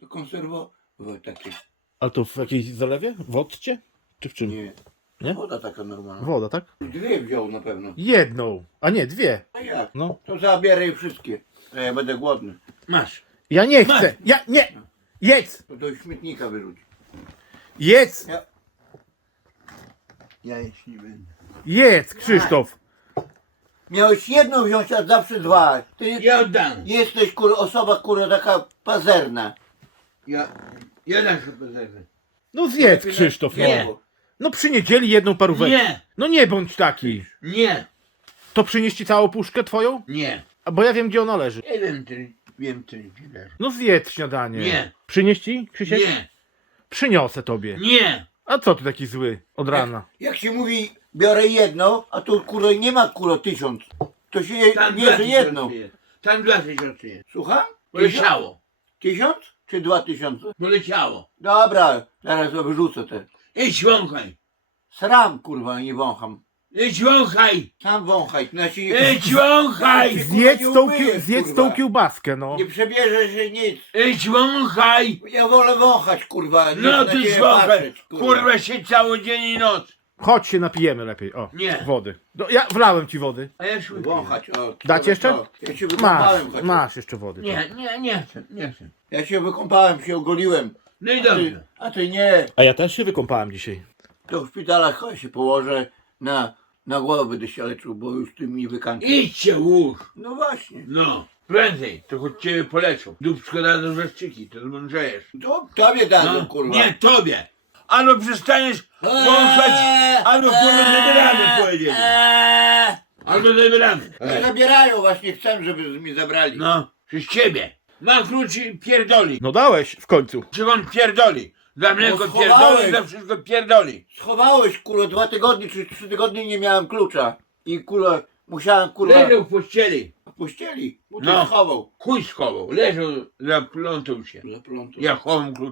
To konserwowe takie. Ale to w jakiejś zalewie? W odcie? Czy w czym? Nie. Nie? Woda taka normalna. Woda, tak? Dwie wziął na pewno. Jedną, a nie, dwie. A jak? No. To zabieraj wszystkie. A ja będę głodny. Masz. Ja nie Masz. chcę. Ja nie. Jedz! To do śmietnika wyrzuć. Jedz! Ja, Ja jeść nie będę. Jedz, Krzysztof! miałeś jedną wziąć, a zawsze dwa. Ty Ja oddam. jesteś kur, osoba kurwa taka pazerna. Ja, ja dam sobie prezent. No zjedz, Krzysztof, no. Nie. No przy niedzieli jedną parówkę. Nie, No nie bądź taki. nie, To przynieść ci całą puszkę twoją? nie. A bo ja wiem, gdzie ona leży. Nie wiem, czy wiem, czy leży. No zjedz śniadanie. Nie. Przynieść ci, Krzysiek? Nie, Przyniosę tobie. nie. A co ty taki zły od rana? Jak się mówi, biorę jedno, a tu kurwa nie ma kurwa tysiąc. To się Tam dwa bierze tysiące jest. Tam dwa tysiące jest. Słucham? Tysiąc? Tysiąc? Czy dwa tysiące? Poleciało. Dobra, zaraz to wyrzucę te. Idź wąchaj. Sram kurwa, nie wącham. Idź wąchaj. Sam wąchaj. Znaczy, nie, Idź wąchaj. Zjedz nie tą, umyjesz, ki- zjedz kurwa. tą kiełbaskę, no. nie przebierze się nic. Idź wąchaj. Ja wolę wąchać kurwa. niż No na ty ciebie zwąchaj. patrzeć, Kurwa się cały dzień i noc. Chodź się napijemy lepiej. O, Nie. wody. No, ja wlałem ci wody. A ja się. Wąchać. O, Dać jeszcze? o, Ja się Masz, wykąpałem chociaż. masz jeszcze wody. Nie, nie, nie chcę, nie chcę. Ja się wykąpałem, się ogoliłem. No i A ty, dobrze. a ty nie. A ja też się wykąpałem dzisiaj. To w szpitalach chodź się położę na, na głowę będę się leczył, bo już tym nie wykańczę. Idźcie łóż. No właśnie. No. Prędzej, to choć ciebie poleczą. Dupsko dadzą żeszczyki, to zmądrzejesz. To tobie dadzą No, kurwa. nie tobie. Albo przestaniesz wąchać, albo kurwa zabieramy powiedzieli. Eee, Albo zabieramy. Nie zabierają, właśnie chcę, żeby mi zabrali. No, przez ciebie. Ma klucz i pierdoli. No dałeś w końcu. Czy on pierdoli? Za mleko No schowałeś. pierdoli, za wszystko pierdoli. Schowałeś kurwa dwa tygodnie czy trzy tygodnie nie miałem klucza. I kurwa musiałem kurwa Leżał w pościeli. w pościeli. Bo No. no. schował. Chuj schował. Leżał, zaplątał się. Zaplątał. Ja chowam klucz.